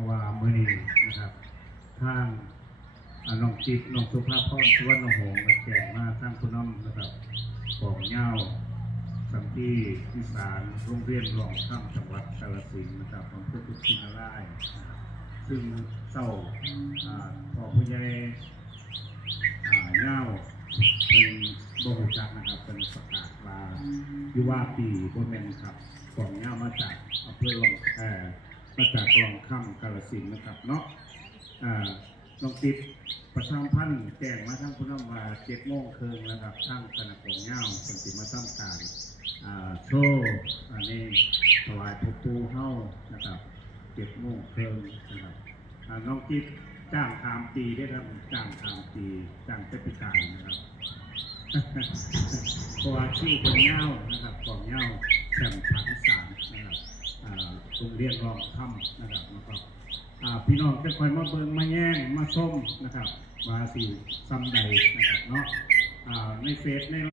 ราะว่าเมื่อนี้นะครับทางน้องจิตน้องสุภาพพรสุวรรณหงส์แจ้งมาทางคุณน้ำนะครับของเงาสัมพีอีสานโรงเรียนรองข้ามจังหวัดกาฬสินธุ์นะครับอำเภอกุชินารายณ์ซึ่งเศร้าพอผู้ใหญ่เงาเป็นบ่หูจักนะครับเป็นประกาศลายุว่าปีบนแมนครับของเงามาจากอำเภอรองมาจากรองข้ามกาฬสินธุ์นะครับเนาะน้องติดประชาพันธ์แจ้งมาทั้งคุณน้ำว่า7:30นะครับทั้งคณะของเงาเป็นสิมาทำการโชว์ในถวายพ่อปู่เฮานะครับ7:30นะครับน้องติดจ้าง3 ปีได้ครับจ้าง3 ปีจ้างเทศกาลนะครับเพราะว่าชื่อของเงานะครับของเงาแชมป์ภาคอีสานนะครับโรงเรียนรองค่ำนะครับแล้วก็พี่น้องจะคอยมาเบิ่งมาแย่งมาส้มนะครับว่าสิซ้ำใดนะครับเนาะในเฟซใน